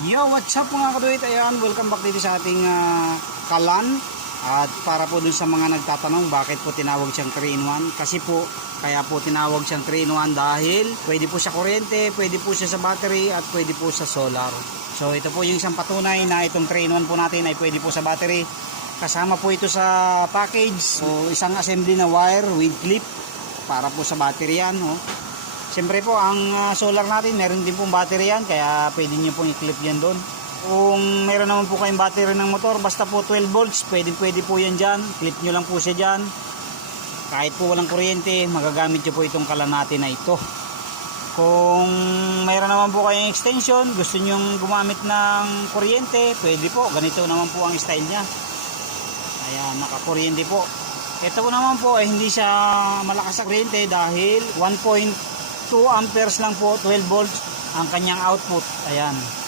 Yo, what's up mga kaduit? Ayan, welcome back dito sa ating kalan. At para po dun sa mga nagtatanong bakit po tinawag siyang 3-in-1, kasi po kaya po tinawag siyang 3-in-1 dahil pwede po sa kuryente, pwede po siya sa battery at pwede po sa solar. So ito po yung isang patunay na itong 3-in-1 po natin ay pwede po sa battery. Kasama po ito sa package, o isang assembly na wire with clip para po sa battery yan. Siyempre po, ang solar natin, meron din pong battery yan, kaya pwede nyo pong i-clip yan doon. Kung meron naman po kayong battery ng motor, basta po 12 volts, pwede po yan dyan. Clip nyo lang po siya dyan. Kahit po walang kuryente, magagamit nyo po itong kalan natin na ito. Kung meron naman po kayong extension, gusto nyo gumamit ng kuryente, pwede po. Ganito naman po ang style nya. Ayan, nakakuryente po. Ito po naman po, hindi siya malakas sa kuryente dahil 1.2 amperes lang po, 12 volts ang kanyang output. Ayan.